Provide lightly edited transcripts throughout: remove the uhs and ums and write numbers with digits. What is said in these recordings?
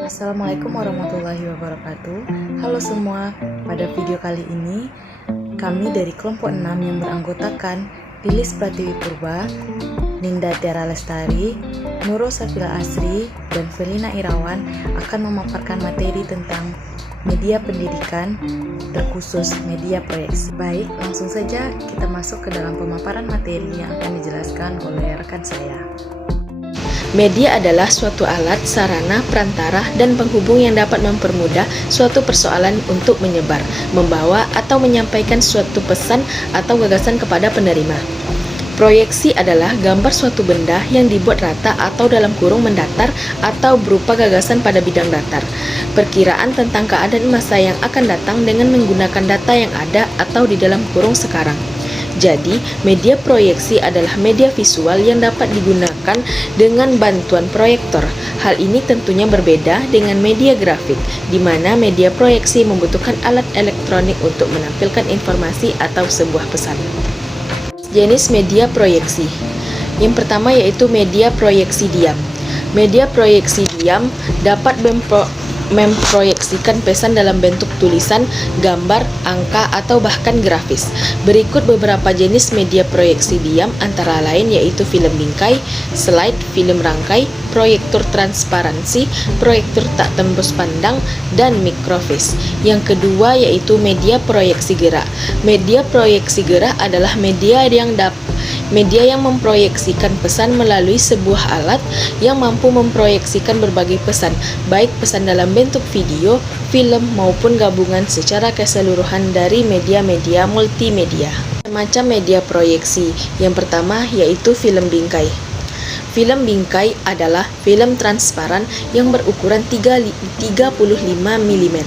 Assalamualaikum warahmatullahi wabarakatuh. Halo semua, pada video kali ini kami dari kelompok 6 yang beranggotakan Lilis Pratiwi Purba, Ninda Tiara Lestari, Nurul Safila Asri, dan Felina Irawan akan memaparkan materi tentang media pendidikan, terkhusus media proyeksi. Baik, langsung saja kita masuk ke dalam pemaparan materi yang akan dijelaskan oleh rekan saya. Media adalah suatu alat, sarana, perantara, dan penghubung yang dapat mempermudah suatu persoalan untuk menyebar, membawa, atau menyampaikan suatu pesan atau gagasan kepada penerima. Proyeksi adalah gambar suatu benda yang dibuat rata atau dalam kurung mendatar atau berupa gagasan pada bidang datar. Perkiraan tentang keadaan masa yang akan datang dengan menggunakan data yang ada atau di dalam kurung sekarang. Jadi, media proyeksi adalah media visual yang dapat digunakan dengan bantuan proyektor. Hal ini tentunya berbeda dengan media grafik, di mana media proyeksi membutuhkan alat elektronik untuk menampilkan informasi atau sebuah pesan. Jenis media proyeksi. Yang pertama yaitu media proyeksi diam. Media proyeksi diam dapat memproyeksikan pesan dalam bentuk tulisan, gambar, angka, atau bahkan grafis. Berikut beberapa jenis media proyeksi diam antara lain yaitu film bingkai, slide, film rangkai, proyektor transparansi, proyektor tak tembus pandang, dan mikrofiche. Yang kedua yaitu media proyeksi gerak. Media proyeksi gerak adalah media yang memproyeksikan pesan melalui sebuah alat yang mampu memproyeksikan berbagai pesan, baik pesan dalam bentuk video, film, maupun gabungan secara keseluruhan dari media-media multimedia. Macam media proyeksi. Yang pertama yaitu film bingkai. Film bingkai adalah film transparan yang berukuran 35 mm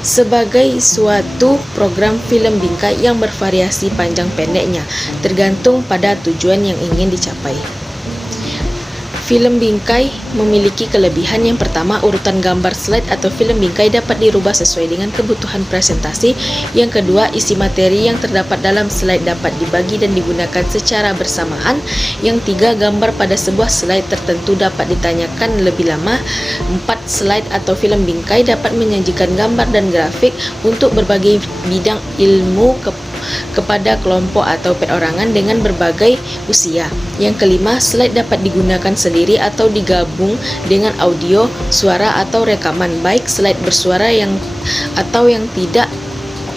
sebagai suatu program film bingkai yang bervariasi panjang pendeknya, tergantung pada tujuan yang ingin dicapai. Film bingkai memiliki kelebihan. Yang pertama, urutan gambar slide atau film bingkai dapat dirubah sesuai dengan kebutuhan presentasi. Yang kedua, isi materi yang terdapat dalam slide dapat dibagi dan digunakan secara bersamaan. Yang tiga, gambar pada sebuah slide tertentu dapat ditanyakan lebih lama. 4, slide atau film bingkai dapat menyajikan gambar dan grafik untuk berbagai bidang ilmu kepada kelompok atau perorangan dengan berbagai usia. Yang kelima, slide dapat digunakan sendiri atau digabung dengan audio, suara, atau rekaman, baik slide bersuara atau yang tidak,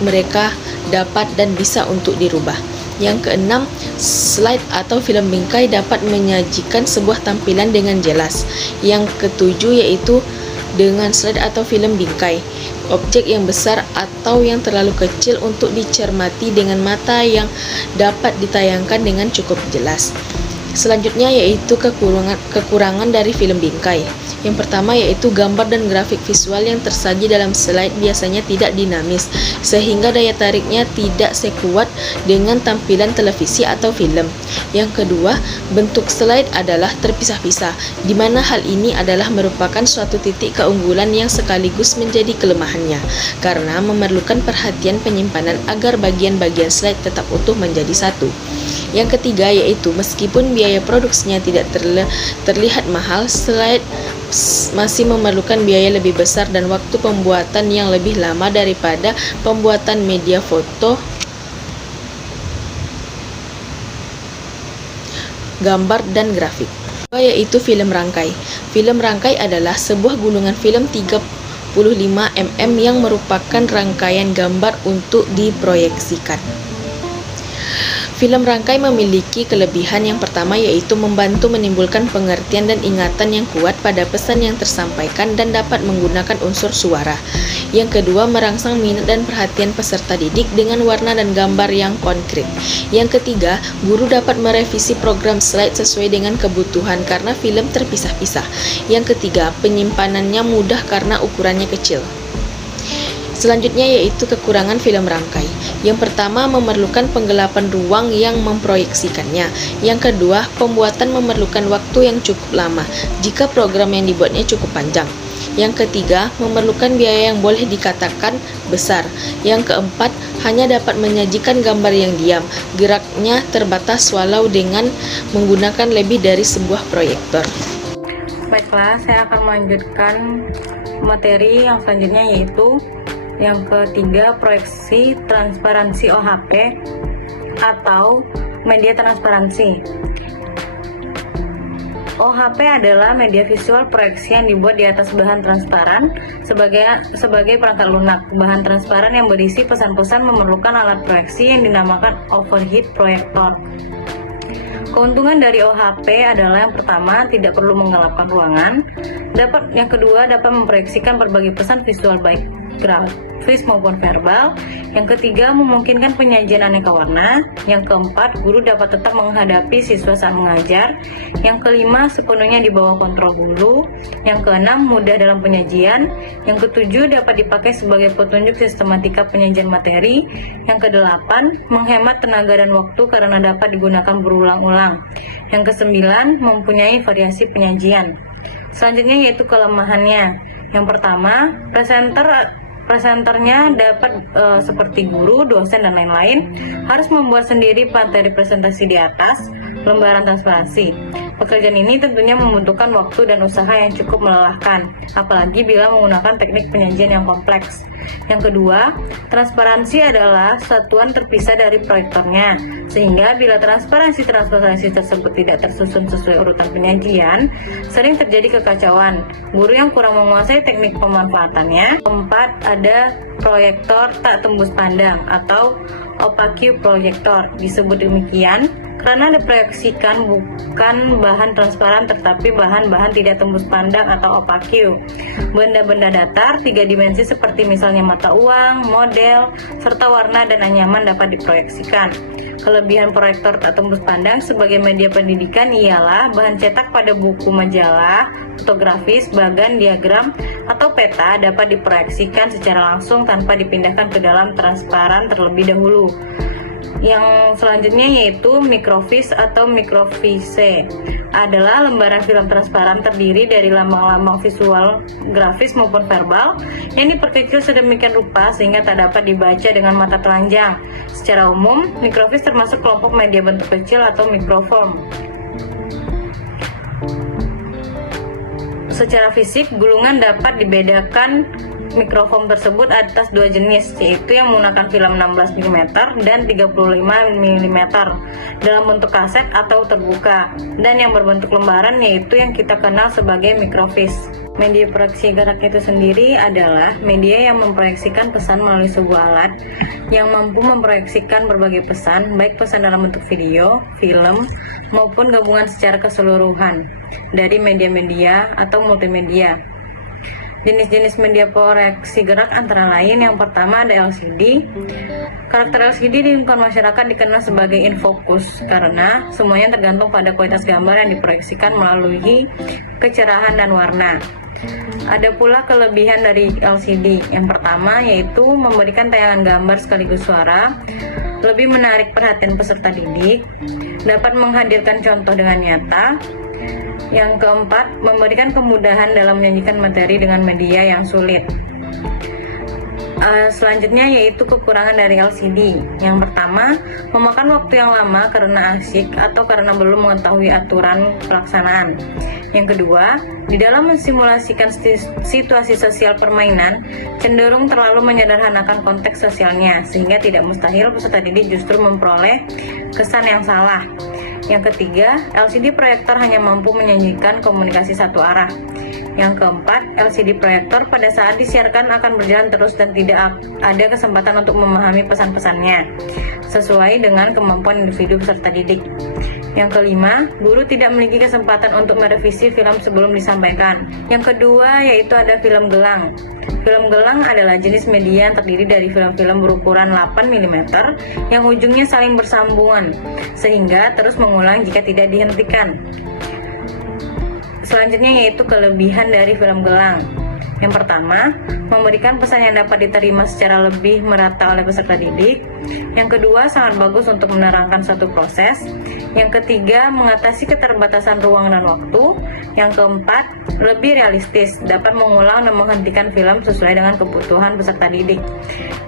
mereka dapat dan bisa untuk dirubah. Yang keenam, slide atau film bingkai dapat menyajikan sebuah tampilan dengan jelas. Yang ketujuh yaitu dengan slide atau film bingkai, objek yang besar atau yang terlalu kecil untuk dicermati dengan mata yang dapat ditayangkan dengan cukup jelas. Selanjutnya yaitu kekurangan dari film bingkai. Yang pertama yaitu gambar dan grafik visual yang tersaji dalam slide biasanya tidak dinamis, sehingga daya tariknya tidak sekuat dengan tampilan televisi atau film. Yang kedua, bentuk slide adalah terpisah-pisah, di mana hal ini adalah merupakan suatu titik keunggulan yang sekaligus menjadi kelemahannya, karena memerlukan perhatian penyimpanan agar bagian-bagian slide tetap utuh menjadi satu. Yang ketiga yaitu meskipun biaya produksinya tidak terlihat mahal, slide masih memerlukan biaya lebih besar dan waktu pembuatan yang lebih lama daripada pembuatan media foto, gambar, dan grafik. Yaitu film rangkai. Film rangkai adalah sebuah gulungan film 35 mm yang merupakan rangkaian gambar untuk diproyeksikan. Film rangkai memiliki kelebihan. Yang pertama yaitu membantu menimbulkan pengertian dan ingatan yang kuat pada pesan yang tersampaikan dan dapat menggunakan unsur suara. Yang kedua, merangsang minat dan perhatian peserta didik dengan warna dan gambar yang konkret. Yang ketiga, guru dapat merevisi program slide sesuai dengan kebutuhan karena film terpisah-pisah. Yang ketiga, penyimpanannya mudah karena ukurannya kecil. Selanjutnya yaitu kekurangan film rangkai. Yang pertama, memerlukan penggelapan ruang yang memproyeksikannya. Yang kedua, pembuatan memerlukan waktu yang cukup lama jika program yang dibuatnya cukup panjang. Yang ketiga, memerlukan biaya yang boleh dikatakan besar. Yang keempat, hanya dapat menyajikan gambar yang diam. Geraknya terbatas walau dengan menggunakan lebih dari sebuah proyektor. Baiklah, saya akan melanjutkan materi yang selanjutnya yaitu yang ketiga, proyeksi transparansi OHP atau media transparansi. OHP adalah media visual proyeksi yang dibuat di atas bahan transparan sebagai perangkat lunak. Bahan transparan yang berisi pesan-pesan memerlukan alat proyeksi yang dinamakan overhead proyektor. Keuntungan dari OHP adalah yang pertama, tidak perlu menggelapkan ruangan. Yang kedua, dapat memproyeksikan berbagai pesan visual baik grafis maupun verbal. Yang ketiga, memungkinkan penyajian aneka warna. Yang keempat, guru dapat tetap menghadapi siswa saat mengajar. Yang kelima, sepenuhnya di bawah kontrol guru. Yang keenam, mudah dalam penyajian. Yang ketujuh, dapat dipakai sebagai petunjuk sistematika penyajian materi. Yang kedelapan, menghemat tenaga dan waktu karena dapat digunakan berulang-ulang. Yang kesembilan, mempunyai variasi penyajian. Selanjutnya yaitu kelemahannya. Yang pertama, presenternya dapat seperti guru, dosen, dan lain-lain harus membuat sendiri materi presentasi di atas lembaran transparansi. Pekerjaan ini tentunya membutuhkan waktu dan usaha yang cukup melelahkan, apalagi bila menggunakan teknik penyajian yang kompleks. Yang kedua, transparansi adalah satuan terpisah dari proyektornya, sehingga bila transparansi tersebut tidak tersusun sesuai urutan penyajian, sering terjadi kekacauan. Guru yang kurang menguasai teknik pemanfaatannya. Keempat, ada proyektor tak tembus pandang atau opaque proyektor. Disebut demikian karena diproyeksikan bukan bahan transparan tetapi bahan-bahan tidak tembus pandang atau opaque. Benda-benda datar 3 dimensi seperti misalnya mata uang, model, serta warna dan anyaman dapat diproyeksikan. Kelebihan proyektor tak tembus pandang sebagai media pendidikan ialah bahan cetak pada buku majalah, fotografis, bagan, diagram, atau peta dapat diproyeksikan secara langsung tanpa dipindahkan ke dalam transparan terlebih dahulu. Yang selanjutnya yaitu mikrofis atau mikrofise adalah lembaran film transparan terdiri dari lambang-lambang visual, grafis maupun verbal yang diperkecil sedemikian rupa sehingga tak dapat dibaca dengan mata telanjang. Secara umum, mikrofis termasuk kelompok media bentuk kecil atau mikrofilm. Secara fisik, gulungan dapat dibedakan mikrofilm tersebut atas 2 jenis, yaitu yang menggunakan film 16 mm dan 35 mm dalam bentuk kaset atau terbuka, dan yang berbentuk lembaran yaitu yang kita kenal sebagai mikrofis. Media proyeksi gerak itu sendiri adalah media yang memproyeksikan pesan melalui sebuah alat yang mampu memproyeksikan berbagai pesan, baik pesan dalam bentuk video, film, maupun gabungan secara keseluruhan dari media-media atau multimedia. Jenis-jenis media proyeksi gerak antara lain yang pertama ada LCD. Karakter LCD di lingkungan masyarakat dikenal sebagai in focus karena semuanya tergantung pada kualitas gambar yang diproyeksikan melalui kecerahan dan warna. Ada pula kelebihan dari LCD. Yang pertama yaitu memberikan tayangan gambar sekaligus suara, lebih menarik perhatian peserta didik, dapat menghadirkan contoh dengan nyata. Yang keempat, memberikan kemudahan dalam menyajikan materi dengan media yang sulit. Selanjutnya yaitu kekurangan dari LCD. Yang pertama, memakan waktu yang lama karena asyik atau karena belum mengetahui aturan pelaksanaan. Yang kedua, di dalam mensimulasikan situasi sosial permainan, cenderung terlalu menyederhanakan konteks sosialnya, sehingga tidak mustahil peserta didik justru memperoleh kesan yang salah. Yang ketiga, LCD proyektor hanya mampu menyajikan komunikasi satu arah. Yang keempat, LCD proyektor pada saat disiarkan akan berjalan terus dan tidak ada kesempatan untuk memahami pesan-pesannya sesuai dengan kemampuan individu peserta didik. Yang kelima, guru tidak memiliki kesempatan untuk merevisi film sebelum disampaikan. Yang kedua yaitu ada film gelang. Film gelang adalah jenis media yang terdiri dari film-film berukuran 8 mm yang ujungnya saling bersambungan sehingga terus mengulang jika tidak dihentikan. Selanjutnya yaitu kelebihan dari film gelang. Yang pertama, memberikan pesan yang dapat diterima secara lebih merata oleh peserta didik. Yang kedua, sangat bagus untuk menerangkan suatu proses. Yang ketiga, mengatasi keterbatasan ruang dan waktu. Yang keempat, lebih realistis, dapat mengulang dan menghentikan film sesuai dengan kebutuhan peserta didik.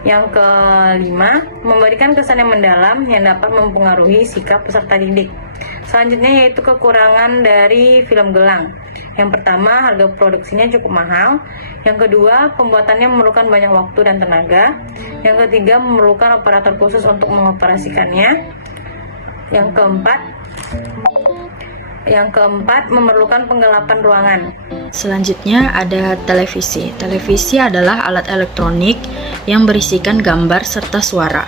Yang kelima, memberikan kesan yang mendalam yang dapat mempengaruhi sikap peserta didik. Selanjutnya yaitu kekurangan dari film gelang. Yang pertama, harga produksinya cukup mahal. Yang kedua, pembuatannya memerlukan banyak waktu dan tenaga. Yang ketiga, memerlukan operator khusus untuk mengoperasikannya. Yang keempat, memerlukan penggelapan ruangan. Selanjutnya ada televisi. Televisi adalah alat elektronik yang berisikan gambar serta suara.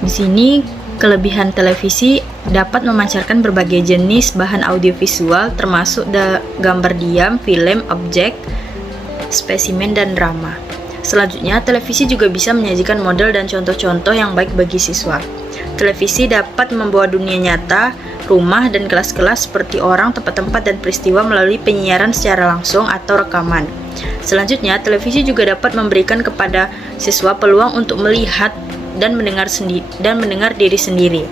Di sini kelebihan televisi dapat memancarkan berbagai jenis bahan audiovisual termasuk gambar diam, film, objek, spesimen, dan drama. Selanjutnya, televisi juga bisa menyajikan model dan contoh-contoh yang baik bagi siswa. Televisi dapat membawa dunia nyata, rumah, dan kelas-kelas seperti orang, tempat-tempat, dan peristiwa melalui penyiaran secara langsung atau rekaman. Selanjutnya, televisi juga dapat memberikan kepada siswa peluang untuk melihat dan mendengar diri sendiri.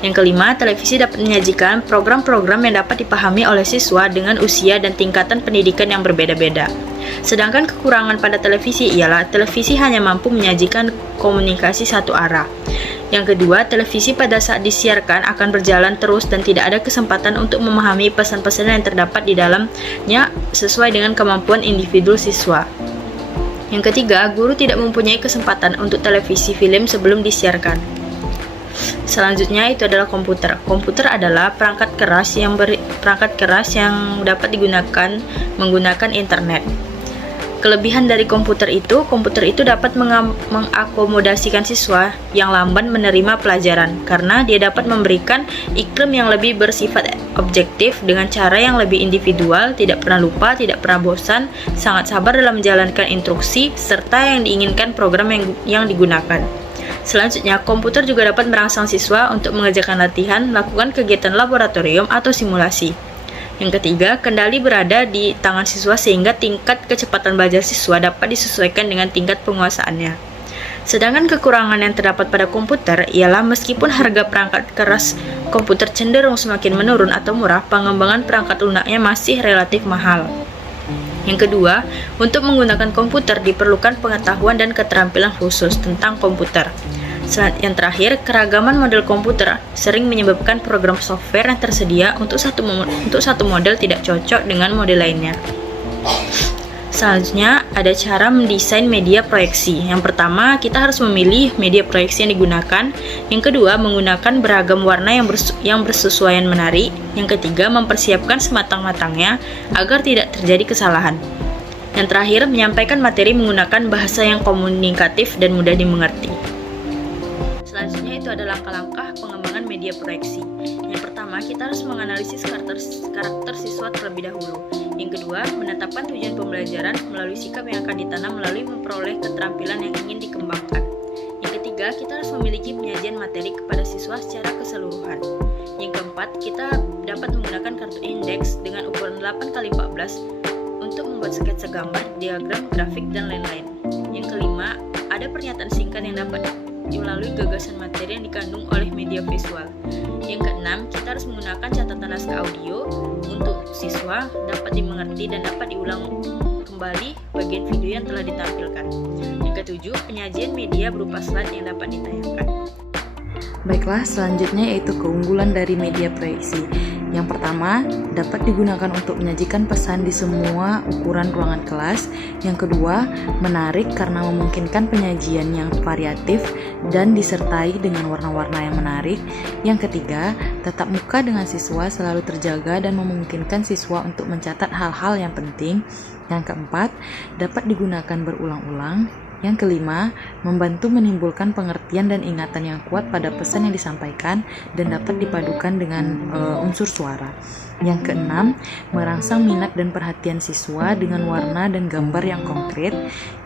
Yang kelima, televisi dapat menyajikan program-program yang dapat dipahami oleh siswa dengan usia dan tingkatan pendidikan yang berbeda-beda. Sedangkan kekurangan pada televisi ialah televisi hanya mampu menyajikan komunikasi satu arah. Yang kedua, televisi pada saat disiarkan akan berjalan terus dan tidak ada kesempatan untuk memahami pesan-pesan yang terdapat di dalamnya sesuai dengan kemampuan individu siswa. Yang ketiga, guru tidak mempunyai kesempatan untuk televisi film sebelum disiarkan. Selanjutnya itu adalah komputer. Komputer adalah perangkat keras yang dapat digunakan menggunakan internet. Kelebihan dari komputer itu dapat mengakomodasikan siswa yang lamban menerima pelajaran karena dia dapat memberikan iklim yang lebih bersifat objektif dengan cara yang lebih individual, tidak pernah lupa, tidak pernah bosan, sangat sabar dalam menjalankan instruksi, serta yang diinginkan program yang digunakan. Selanjutnya, komputer juga dapat merangsang siswa untuk mengerjakan latihan, melakukan kegiatan laboratorium atau simulasi. Yang ketiga, kendali berada di tangan siswa sehingga tingkat kecepatan belajar siswa dapat disesuaikan dengan tingkat penguasaannya. Sedangkan kekurangan yang terdapat pada komputer ialah meskipun harga perangkat keras komputer cenderung semakin menurun atau murah, pengembangan perangkat lunaknya masih relatif mahal. Yang kedua, untuk menggunakan komputer diperlukan pengetahuan dan keterampilan khusus tentang komputer. Yang terakhir, keragaman model komputer sering menyebabkan program software yang tersedia untuk satu model tidak cocok dengan model lainnya. Selanjutnya, ada cara mendesain media proyeksi. Yang pertama, kita harus memilih media proyeksi yang digunakan. Yang kedua, menggunakan beragam warna yang bersesuaian menarik. Yang ketiga, mempersiapkan sematang-matangnya agar tidak terjadi kesalahan. Yang terakhir, menyampaikan materi menggunakan bahasa yang komunikatif dan mudah dimengerti. Selanjutnya itu adalah langkah-langkah pengembangan media proyeksi. Yang pertama, kita harus menganalisis karakter siswa terlebih dahulu. Yang kedua, menetapkan tujuan pembelajaran melalui sikap yang akan ditanam melalui memperoleh keterampilan yang ingin dikembangkan. Yang ketiga, kita harus memiliki penyajian materi kepada siswa secara keseluruhan. Yang keempat, kita dapat menggunakan kartu indeks dengan ukuran 8x14 untuk membuat sketsa gambar, diagram, grafik, dan lain-lain. Yang kelima, ada pernyataan singkat yang dapat melalui gagasan materi yang dikandung oleh media visual. Yang keenam, kita harus menggunakan catatan naskah audio untuk siswa dapat dimengerti dan dapat diulang kembali bagian video yang telah ditampilkan. Yang ketujuh, penyajian media berupa slide yang dapat ditayangkan. Baiklah, selanjutnya yaitu keunggulan dari media proyeksi. Yang pertama, dapat digunakan untuk menyajikan pesan di semua ukuran ruangan kelas. Yang kedua, menarik karena memungkinkan penyajian yang variatif dan disertai dengan warna-warna yang menarik. Yang ketiga, tatap muka dengan siswa selalu terjaga dan memungkinkan siswa untuk mencatat hal-hal yang penting. Yang keempat, dapat digunakan berulang-ulang. Yang kelima, membantu menimbulkan pengertian dan ingatan yang kuat pada pesan yang disampaikan dan dapat dipadukan dengan unsur suara. Yang keenam, merangsang minat dan perhatian siswa dengan warna dan gambar yang konkret.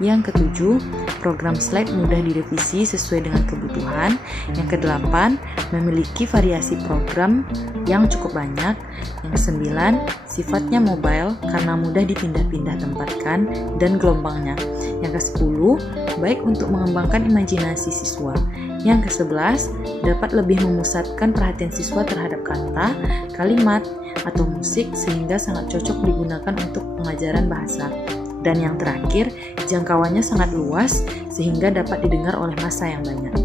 Yang ketujuh, program slide mudah direvisi sesuai dengan kebutuhan. Yang kedelapan, memiliki variasi program yang cukup banyak. Yang kesembilan, sifatnya mobile karena mudah dipindah-pindah tempatkan dan gelombangnya. Yang ke-10, baik untuk mengembangkan imajinasi siswa. Yang ke-11, dapat lebih memusatkan perhatian siswa terhadap kata, kalimat, atau musik sehingga sangat cocok digunakan untuk pengajaran bahasa. Dan yang terakhir, jangkauannya sangat luas sehingga dapat didengar oleh massa yang banyak.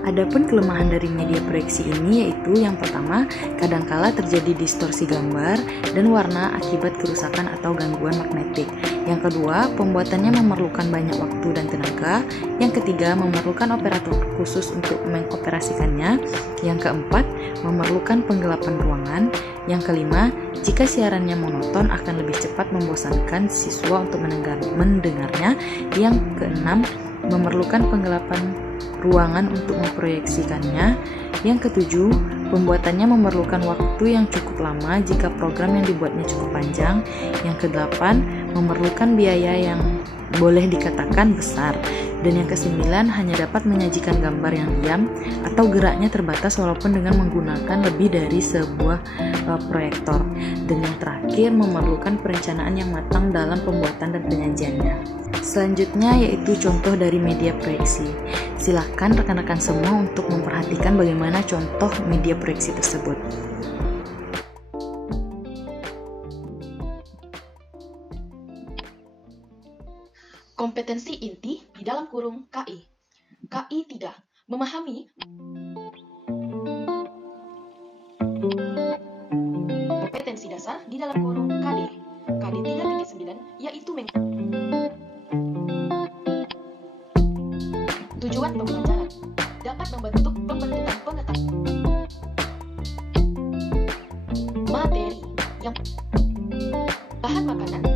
Adapun kelemahan dari media proyeksi ini yaitu yang pertama, kadangkala terjadi distorsi gambar dan warna akibat kerusakan atau gangguan magnetik. Yang kedua, pembuatannya memerlukan banyak waktu dan tenaga. Yang ketiga, memerlukan operator khusus untuk mengoperasikannya. Yang keempat, memerlukan penggelapan ruangan. Yang kelima, jika siarannya monoton akan lebih cepat membosankan siswa untuk mendengarnya. Yang keenam, memerlukan penggelapan ruangan untuk memproyeksikannya. Yang ketujuh, pembuatannya memerlukan waktu yang cukup lama jika program yang dibuatnya cukup panjang. Yang kedelapan, memerlukan biaya yang boleh dikatakan besar. Dan yang kesembilan, hanya dapat menyajikan gambar yang diam atau geraknya terbatas walaupun dengan menggunakan lebih dari sebuah proyektor. Dan yang terakhir, memerlukan perencanaan yang matang dalam pembuatan dan penyajiannya. Selanjutnya yaitu contoh dari media proyeksi. Silakan rekan-rekan semua untuk memperhatikan bagaimana contoh media proyeksi tersebut. Kompetensi inti di dalam kurung KI. KI tidak memahami kompetensi dasar di dalam kurung KD. KD 3.9 yaitu tujuan pembelajaran dapat membentuk pembentukan pengetahuan materi yang bahan makanan